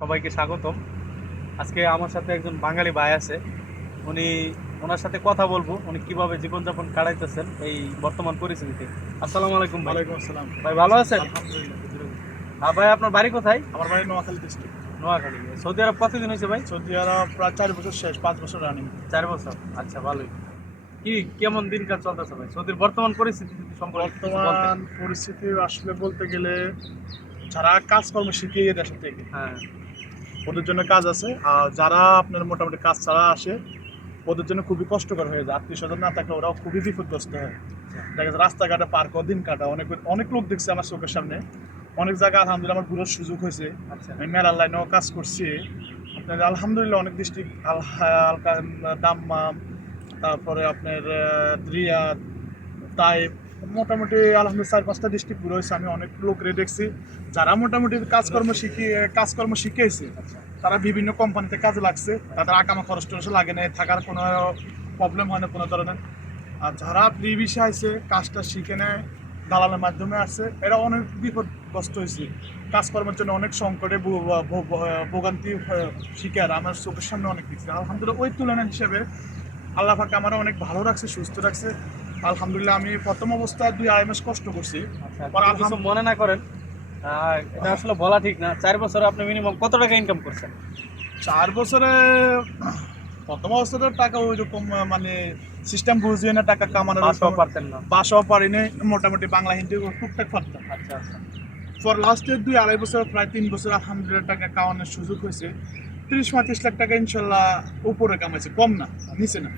সবাইকে স্বাগতম। আজকে আমার সাথে একজন বাঙালি ভাই আছে। উনি ওনার সাথে কথা বলবো, উনি কিভাবে জীবনযাপন কাটাইতেছেন এই বর্তমান পরিস্থিতিতে। আসসালামু আলাইকুম ভাই। ওয়ালাইকুম আসসালাম। ভাই ভালো আছেন? আলহামদুলিল্লাহ। আর ভাই আপনার বাড়ি কোথায়? আমার বাড়ি নোয়াখালী ডিস্ট্রিক্ট। নোয়াখালী। সৌদি আরব কতদিন হয়েছে ভাই? সৌদি আরব প্রায় 4 বছর শেষ, 5 বছর রানিং। 4 বছর। আচ্ছা, ভালোই। কি কেমন দিনকাল চলতেছে ভাই সৌদির বর্তমান পরিস্থিতি সম্পর্কে কিছু বলতেন? বর্তমান পরিস্থিতি আসলে বলতে গেলে যারা কাজকর্ম শিখে এই দেশের থেকে হ্যাঁ। ওদের জন্য কাজ আছে, আর যারা আপনার মোটামুটি কাজ ছাড়া আসে ওদের জন্য খুবই কষ্টকর হয়ে যায়। আত্মীয় স্বজন না থাকলে ওরাও খুবই বিপদগ্রস্ত হয়। দেখা যাচ্ছে রাস্তাঘাটে পার্ক দিন কাটা, অনেক অনেক লোক দেখছে আমার চোখের সামনে। অনেক জায়গায় আলহামদুলিল্লাহ আমার ঘুরার সুযোগ হয়েছে। আচ্ছা। আমি মেলার লাইনেও কাজ করছি। আপনার আলহামদুলিল্লাহ অনেক ডিস্ট্রিক্ট আলকা, দাম্মাম, তারপরে আপনার রিয়াদ, তাইপ, মোটামুটি আলহামদুলিল্লাহ 4-5টা ডিস্ট্রিক্ট ঘুরে হয়েছে। আমি অনেক লোকরে দেখছি যারা মোটামুটি কাজকর্ম শিখেছে। তারা বিভিন্ন কোম্পানিতে কাজে লাগছে, তাদের আকামা খরচ টরচ লাগে না, থাকার কোনো প্রবলেম হয় না কোনো ধরনের। আর যারা ফ্রি ভিসা আছে, কাজটা শিখে নেয়, দালালের মাধ্যমে আসছে, এরা অনেক বিপদগ্রস্ত হয়েছে। কাজকর্মের জন্য অনেক সংকটে ভোগান্তি শিকার আমার চোখের সামনে অনেক দেখছি। আলহামদুলিল্লাহ ওই তুলনা হিসেবে আল্লাহ পাক আমার অনেক ভালো রাখছে, সুস্থ রাখছে। আলহামদুলিল্লাহ আমি প্রথম অবস্থায় 2-2.5 মাস কষ্ট করছি। আচ্ছা, পরে আপনি কিছু মনে না করেন। এটা আসলে বলা ঠিক না। 4 বছরে আপনি মিনিমাম কত টাকা ইনকাম করছেন? 4 বছরে প্রথম অবস্থাতে টাকা ওইরকম মানে সিস্টেম বুঝিয়ে না টাকা কামানোর, বাসাও পারতেন না? বাসাও পারিনি, মোটামুটি বাংলা হিন্দি টুকটাক পারতাম। আচ্ছা আচ্ছা। পর লাস্টের 2-2.5 বছর, প্রায় 3 বছর আলহামদুলিল্লাহ টাকা কামানোর সুযোগ হয়েছে। 30-35 লাখ টাকা ইনশাল্লাহ উপরে কামাইছে, কম না, নিচে না।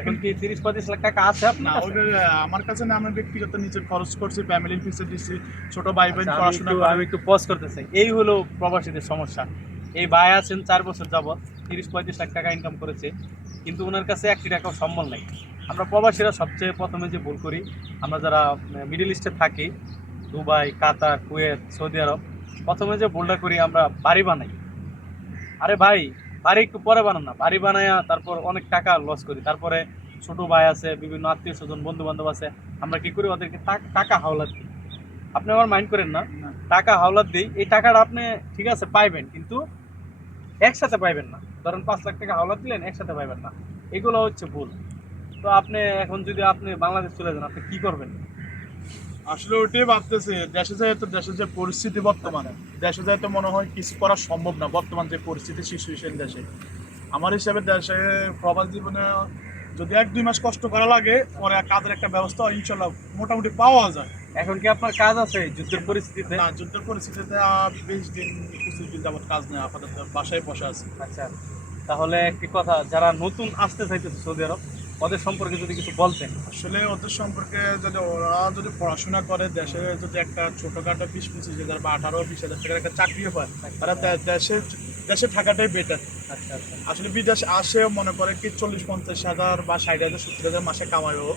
এখন কি 30-35 লাখ টাকা আছে না আপনার কাছে? ওটা আমার কাছে না, আমার ব্যক্তিগত নিজের খরচ করছি, ফ্যামিলির পিছিয়ে দিচ্ছি, ছোট ভাই বোন আচ্ছা, পড়াশোনা আমি করে। একটু পজ করতে চাই। এই হলো প্রবাসীদের সমস্যা। এই ভাই আছেন 4 বছর যাবৎ 30-35 লাখ টাকা ইনকাম করেছে, কিন্তু ওনার কাছে 1 টাকাও সম্বল নেই। আমরা প্রবাসীরা সবচেয়ে প্রথমে যে ভুল করি, আমরা যারা মিডল ইস্টে থাকি, দুবাই, কাতার, কুয়েত, সৌদি আরব, প্রথমে যে ভুলটা করি আমরা বাড়ি বানাই। আরে ভাই, বাড়ি একটু পরে বানান না, বাড়ি বানায়া তারপর অনেক টাকা লস করি। তারপরে ছোট ভাই আছে, বিভিন্ন আত্মীয় স্বজন, বন্ধু বান্ধব আছে, আমরা কি করি ওদেরকে টাকা হাওলাত দিই। আপনি আমার মাইন্ড করেন না, না, টাকা হাওলাত দিই। এই টাকাটা আপনি ঠিক আছে পাইবেন, কিন্তু একসাথে পাইবেন না। ধরেন 5 লাখ টাকা হাওলাত দিলেন, একসাথে পাইবেন না। এগুলো হচ্ছে ভুল। তো আপনি এখন যদি আপনি বাংলাদেশ চলে যান, আপনি কি করবেন? আসলে ওইটাই ভাবতেছি। দেশে যায় তো, দেশের যে পরিস্থিতি বর্তমানে, দেশে যায় তো মনে হয় কিছু করা সম্ভব না। বর্তমান যে পরিস্থিতি, সিচুয়েশন দেশে, আমার হিসাবে দেশে প্রবাস জীবনে যদি 1-2 মাস কষ্ট করা লাগে, পরে কাজের একটা ব্যবস্থা ইনশাল্লাহ মোটামুটি পাওয়া যায়। এখন কি আপনার কাজ আছে যুদ্ধের পরিস্থিতিতে? না, যুদ্ধের পরিস্থিতিতে 20 দিন 25 দিন যাবত কাজ নেই, আপাতত বাসায় বসে আছে। আচ্ছা, তাহলে একটি কথা, যারা নতুন আসতে চাইতেছে সৌদি আরব, ওদের সম্পর্কে যদি কিছু বলতেন। আসলে ওদের সম্পর্কে যদি ওরা যদি পড়াশোনা করে, দেশে যদি একটা ছোটখাটো 20-25 হাজার বা 18-20 হাজার টাকার একটা চাকরিও পায়, তারা দেশে দেশে থাকাটাই বেটার। আচ্ছা আচ্ছা। আসলে বিদেশে আসে মনে করে কি 40-50 হাজার বা 60 হাজার 70 হাজার মাসে কামাইও,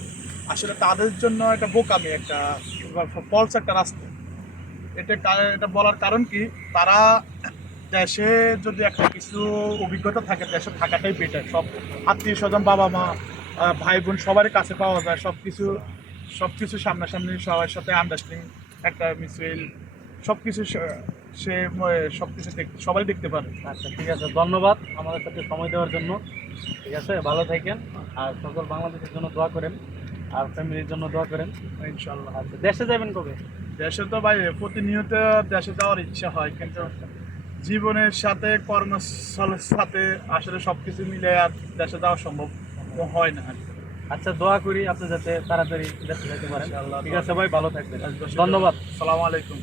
আসলে তাদের জন্য একটা বোকামি, একটা ফলস একটা রাস্তা। এটা বলার কারণ কি, তারা দেশে যদি একটা কিছু অভিজ্ঞতা থাকে, দেশে থাকাটাই বেটার। সব আত্মীয় স্বজন, বাবা মা, ভাই বোন সবারই কাছে পাওয়া যায়, সব কিছু সামনাসামনি, সবার সাথে আন্ডারস্ট্যান্ডিং একটা মিছিল, সব কিছু সে সব কিছু সবাই দেখতে পারে। আচ্ছা, ঠিক আছে, ধন্যবাদ আমাদের সাথে সময় দেওয়ার জন্য। ঠিক আছে, ভালো থাকেন। আর সকল বাংলাদেশের জন্য দোয়া করেন, আর ফ্যামিলির জন্য দোয়া করেন। ইনশাল্লাহ। আচ্ছা, দেশে যাবেন কবে? দেশে তো ভাই প্রতিনিয়ত দেশে যাওয়ার ইচ্ছা হয়, কিন্তু জীবনের সাথে কর্মস্থলের সাথে আসলে সবকিছু মিলে আর দেশে যাওয়া সম্ভব হয় না। আচ্ছা, দোয়া করি আপনি যাতে তাড়াতাড়ি দেশে যেতে পারেন। ইনশাআল্লাহ। ঠিক আছে ভাই, ভালো থাকবেন। ধন্যবাদ। সালাম আলাইকুম।